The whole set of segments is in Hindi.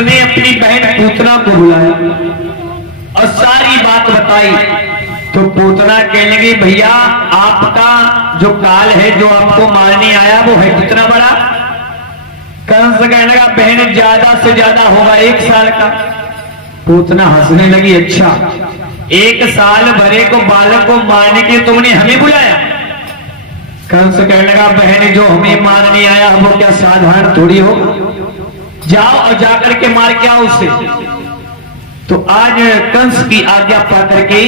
ने अपनी बहन पूतना को बुलाया और सारी बात बताई। तो पूतना कहने लगी, भैया आपका जो काल है, जो आपको मारने आया, वो है कितना बड़ा? कंस कहने लगा, बहन ज्यादा से ज्यादा होगा 1 साल का। पूतना हंसने लगी, अच्छा 1 साल भरे को बालक को मारने के लिए तुमने हमें बुलाया? कंस कहने लगा, बहन जो हमें मारने आया वो क्या साधारण थोड़ी हो, जाओ और जाकर के मार के आओ उसे। तो आज कंस की आज्ञा पा करके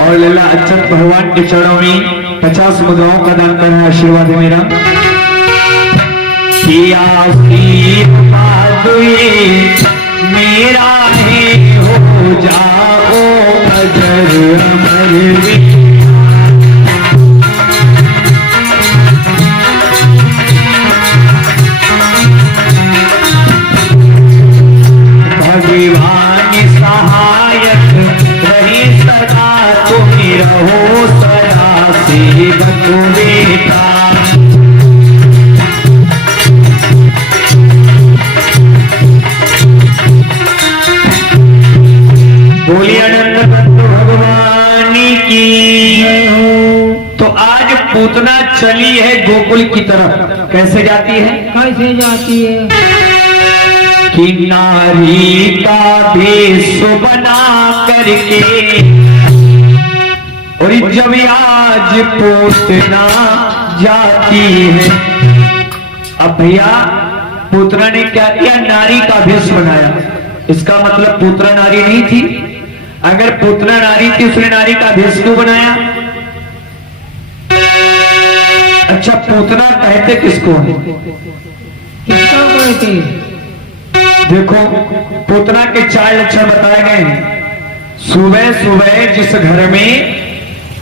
और लल्ला अच्युत भगवान के चरणों में 50 मुद्राओं का दान करना आशीर्वाद है मेरा। मेरा ही हो जाओ अजर अमर भगवान सहायक रही सदा, तुम रहो सदा सेवक बेटा। बोलिए अनंत भगवान की। तो आज पूतना चली है गोकुल की तरफ। कैसे जाती है? कैसे जाती है? कि नारी का भेष बना करके, और जब आज पूतना जाती है। अब भैया पूतना ने क्या किया? नारी का भेष बनाया। इसका मतलब पूतना नारी नहीं थी। अगर पूतना नारी थी, उसने नारी का भेष क्यों बनाया? अच्छा, पूतना कहते किसको है? किसको कहते? देखो, पूतना के 4 लक्षण बताए गए हैं। सुबह सुबह जिस घर में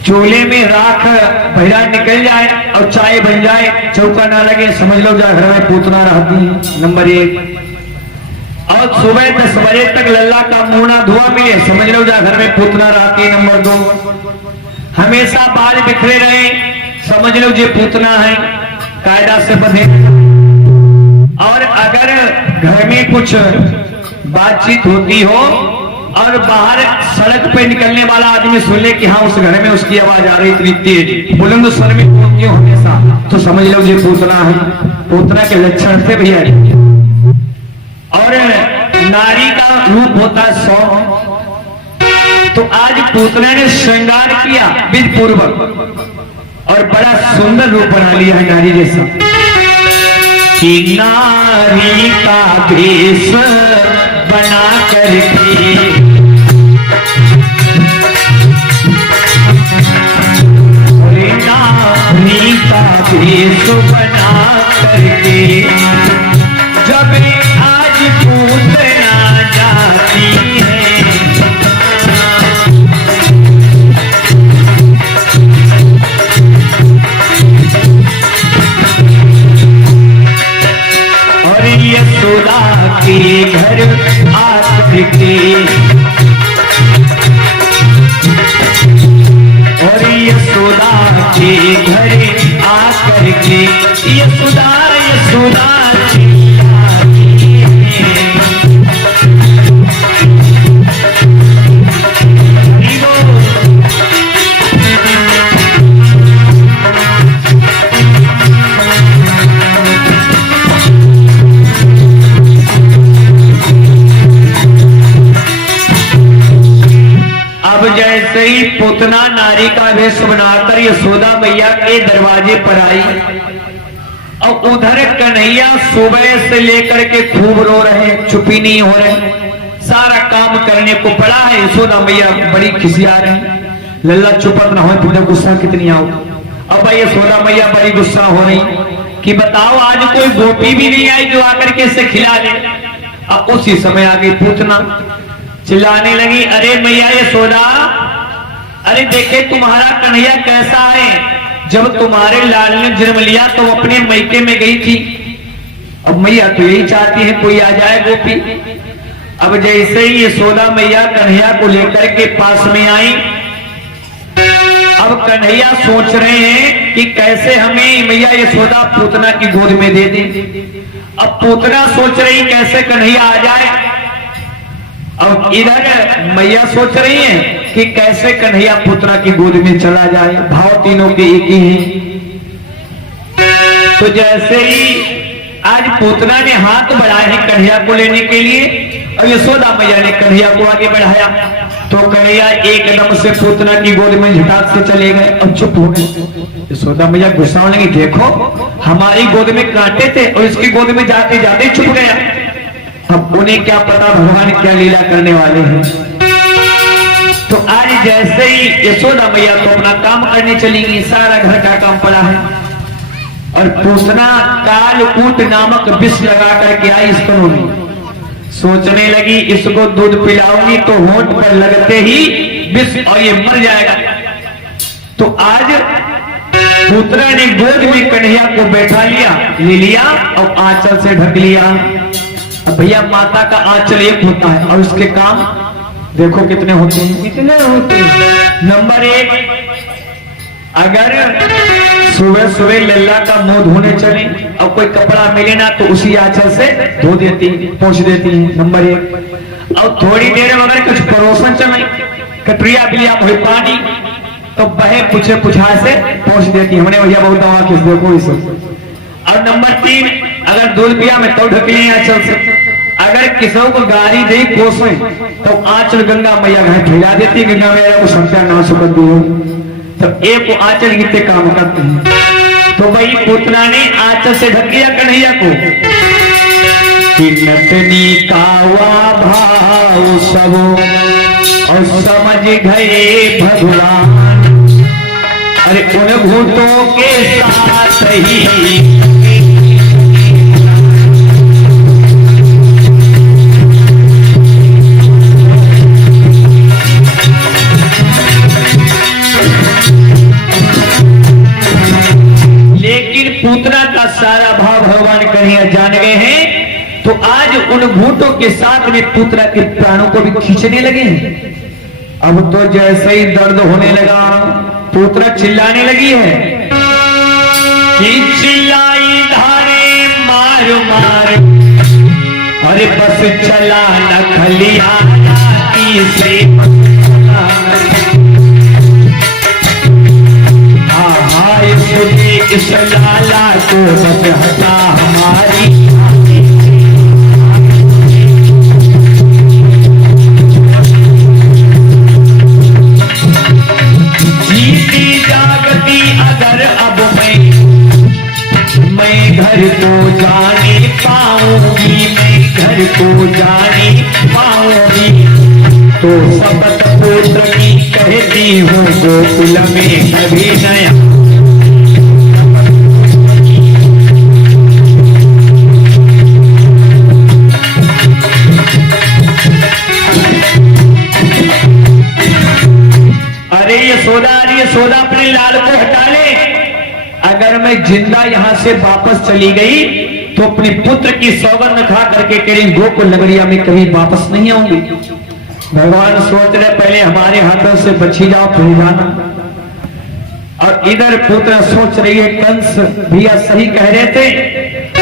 चूल्हे में राख भैया निकल जाए और चाय बन जाए, चौका ना लगे, समझ लो जा घर में पूतना रहती है, नंबर 1। और सुबह 10 बजे तक लल्ला का मुंह ना धुआ मिले, समझ लो जा घर में पूतना रहती है, नंबर 2। हमेशा बाल बिखरे रहे, समझ लो ये पूतना है, कायदा से बंधे। और अगर घर में कुछ बातचीत होती हो और बाहर सड़क पे निकलने वाला आदमी सुन ले कि हाँ उस घर में उसकी आवाज आ रही इतनी तेज, बुलंद स्वर में बोलती हो हमेशा, तो समझ लो ये पूतना है। पूतना के लक्षण थे भैया। और नारी का रूप होता है 100। तो आज पूतना ने श्रृंगार किया विधि पूर्वक और बड़ा सुंदर रूप बना लिया है नारी जैसा। कि नारी का भेष बना करके, नारी का भेष बना करके, जब आज पूतना जाती है, और यशोदा के घर आकर के, और यशोदा के घर आकर के, यशोदा यशोदा जैसे ही पूतना नारी का वेश बनाकर यशोदा मैया के दरवाजे पर आई और उधर कन्हैया सुबह से लेकर के खूब रो रहे, चुपी नहीं हो रहे, सारा काम करने को पड़ा है। यशोदा मैया बड़ी खिसिया रही, लल्ला चुपत ना हो, तुझे गुस्सा कितनी आओ। अब भाई यशोदा मैया बड़ी गुस्सा हो रही कि बताओ आज कोई गोपी भी नहीं आई जो आकर के इसे खिला ले। अब उसी समय आ गई पूतना, चिल्लाने लगी, अरे मैया यशोदा, अरे देखे तुम्हारा कन्हैया कैसा है, जब तुम्हारे लाल ने जन्म लिया तो अपने मैके में गई थी, अब मैया तो यही चाहती है कोई आ जाए गोपी। अब जैसे ही यशोदा मैया कन्हैया को लेकर के पास में आई, अब कन्हैया सोच रहे हैं कि कैसे हमें मैया यशोदा पूतना की गोद में दे दे। अब पूतना सोच रही कैसे कन्हैया आ जाए, अब इधर मैया सोच रही है कि कैसे कन्हैया पुत्रा की गोद में चला जाए। भाव तीनों के एक ही हैं। तो जैसे ही आज पूतना ने हाथ बढ़ाए हैं कन्हैया को लेने के लिए और यशोदा मैया ने कन्हैया को आगे बढ़ाया, तो कन्हैया एकदम से पूतना की गोद में झटाक से चले गए और चुप हो गए। यशोदा मैया गुस्सा होने लगी, देखो हमारी गोद में कांटे थे और इसकी गोद में जाते जाते चुप गया। अब उन्हें क्या पता भगवान क्या लीला करने वाले हैं। तो आज जैसे ही यशोदा मैया तो अपना काम करने चली गई, सारा घर का काम पड़ा है और पूतना कालकूट नामक विष लगा करके आई स्तनों में। सोचने लगी इसको दूध पिलाऊंगी तो होंठ पर लगते ही विष और ये मर जाएगा। तो आज पुत्रा ने गोद में कन्हैया को बैठा लिया, ले लिया और आंचल से ढक लिया। अब भैया माता का आंचल एक होता है और उसके काम देखो कितने होते हैं। कितने होते हैं? नंबर एक, अगर सुबह सुबह लल्ला का मुंह धोने चले और कोई कपड़ा मिले ना तो उसी आंचल से धो देती, पोंछ देती है, नंबर एक। और थोड़ी देर में अगर कुछ परोसन चले, कटरिया बिलिया कोई पानी तो बहे पूछे पुछा से पोंछ देती। हमने भैया बहुत दवा किस देखो इस। और नंबर तीन, अगर दूध पिया में तो ढक लिया आंचल से। अगर किसी को गाड़ी दे कोसे तो आंचल गंगा मैया घर फैला देती, गंगा मैया को संख्या ना सुकर दी। तब एक आंचल कितने काम करते हैं। तो भाई पूतना ने आंचल से ढक दिया कन्हैया को। नतनी का भाव सब और समझ गए भगवान, अरे उन भूतों के साथ ही पूतना का सारा भाव भगवान कन्हैया जान गए हैं। तो आज उन भूतों के साथ में पुत्रा के प्राणों को भी खींचने लगे हैं। अब तो जैसे ही दर्द होने लगा पुत्रा चिल्लाने लगी है कि चिल्लाई धारे मार मार, अरे बस चला न खलिया से इस लाला को बस हटा हमारी। जीती जागती अगर अब मैं घर को जाने पाऊंगी, मैं घर को जाने पाऊंगी तो शपथ पुत्र की कहती हूँ गोकुल में कभी नया। यशोदा अपने लाल को हटा ले, अगर मैं जिंदा यहां से वापस चली गई तो अपने पुत्र की सौगंध खा करके तेरी गोकुल नगरिया में कभी वापस नहीं आऊंगी। भगवान सोच रहे पहले हमारे हाथों से बची जाओ फिर जाना। और इधर पुत्र सोच रही है कंस भैया सही कह रहे थे,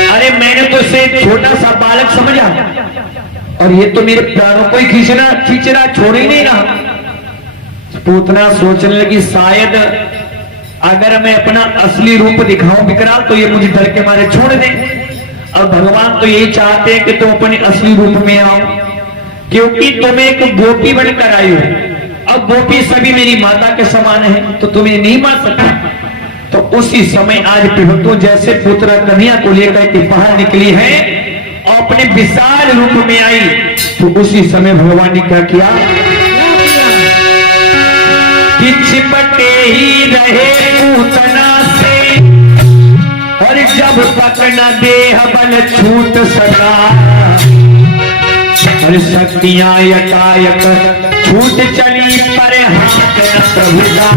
अरे मैंने तो इसे छोटा सा बालक समझा और ये तो मेरे प्राणों को ही खींचना छोड़ ही नहीं रहा। पूतना सोचने लगी शायद अगर मैं अपना असली रूप दिखाऊं विकराल तो ये मुझे डर के मारे छोड़ दे। और भगवान तो यही चाहते हैं कि तुम अपने असली रूप में आओ, क्योंकि तुम एक गोपी बनकर आई हो। अब गोपी सभी मेरी माता के समान है तो तुम्हें नहीं मार सकता। तो उसी समय आज पिबतो जैसे पुत्र कन्हैया को लेकर के बाहर निकली है और अपने विशाल रूप में आई, तो उसी समय भगवान ने क्या किया कि चिपटे ही रहे पूतना से और जब तक न देह बल छूट सका, और शक्तियां यकायक छूट चली पर हाथ न प्रभु का।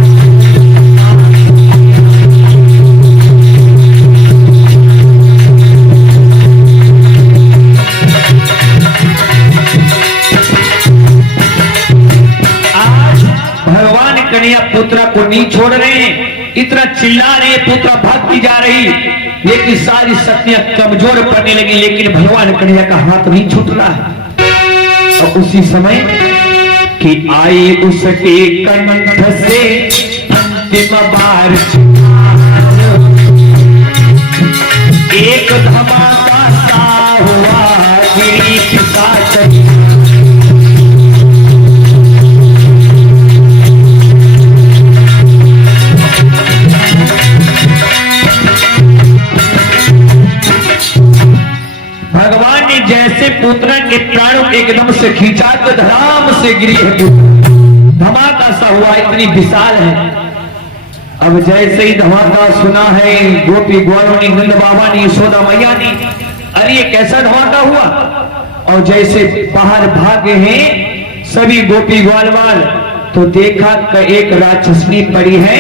आज भगवान कन्हैया पुत्र को नहीं छोड़ रहे हैं, इतना चिल्ला रहे, पुत्र भागती जा रही, लेकिन सारी शक्तियां कमजोर पड़ने लगी। लेकिन भगवान कन्हैया का हाथ नहीं छूट रहा है। और उसी समय कि आई उसके कंठ से अंतिम बार एक धमाका सा हुआ, गिरी पिशाच भगवान ने जैसे पुत्र के प्राणों एकदम से खींचा तो धड़ाम से गिरी है, धमाका सा हुआ, इतनी विशाल है। अब जैसे ही धमाका सुना है, गोपी ग्वालों ने, नंद बाबा ने, यशोदा मैया ने, अरे ये कैसा धमाका हुआ। और जैसे बाहर भागे हैं सभी गोपी ग्वालवाल, तो देखा कि एक राक्षसनी पड़ी है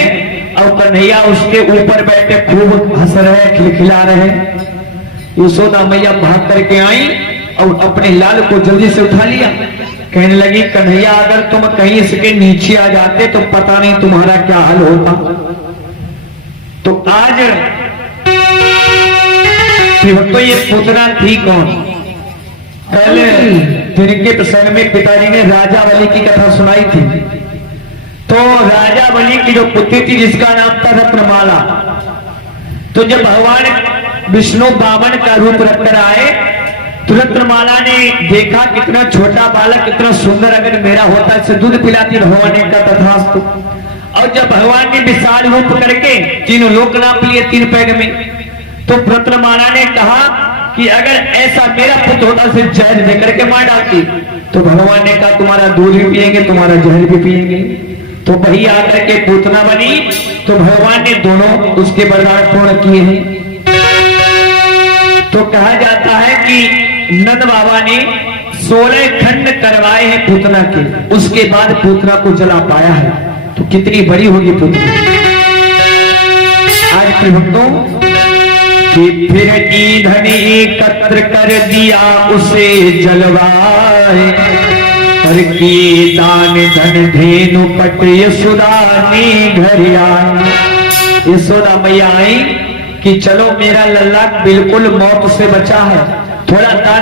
और कन्हैया उसके ऊपर बैठे खूब हंस रहे, खिलखिला रहे। यशोदा मैया भाग करके आई और अपने लाल को जल्दी से उठा लिया। कहने लगी, कन्हैया अगर तुम कहीं इसके नीचे आ जाते तो पता नहीं तुम्हारा क्या हाल होता। तो आज तो ये पूछना थी कौन? पहले जिनके प्रसंग में पिताजी ने राजा बलि की कथा सुनाई थी, तो राजा बलि की जो पुत्री थी जिसका नाम था रत्नमाला, तो जब भगवान विष्णु बामन का रूप रखकर आए तो रत्नमाला ने देखा कितना छोटा बालक, कितना सुंदर, अगर मेरा होता इसे दूध पिलाती, भगवान ने कहा तथास्तु। और जब भगवान ने विशाल रूप करके तीनों लोक नाप लिए 3 पैर में, तो रत्नमाला ने कहा कि अगर ऐसा मेरा पुत्र होता इसे जहर देकर के मार डालती। तो भगवान ने कहा तुम्हारा दूध भी पिएंगे, तुम्हारा जहर भी पिएंगे। तो वही आकर के पूतना बनी, तो भगवान ने दोनों उसके वरदान पूर्ण किए हैं। तो कहा जाता है कि नंद बाबा ने 16 खंड करवाए हैं पूतना के, उसके बाद पूतना को जला पाया है। तो कितनी बड़ी होगी पूतना। आज के भक्तों कि फिर ईंधन एकत्र कर दिया उसे जलवाए, पर किए दान धन धेनु पट यशोदा ने घर आए। यशोदा मैया आई कि चलो मेरा लल्ला बिल्कुल मौत से बचा है, थोड़ा दान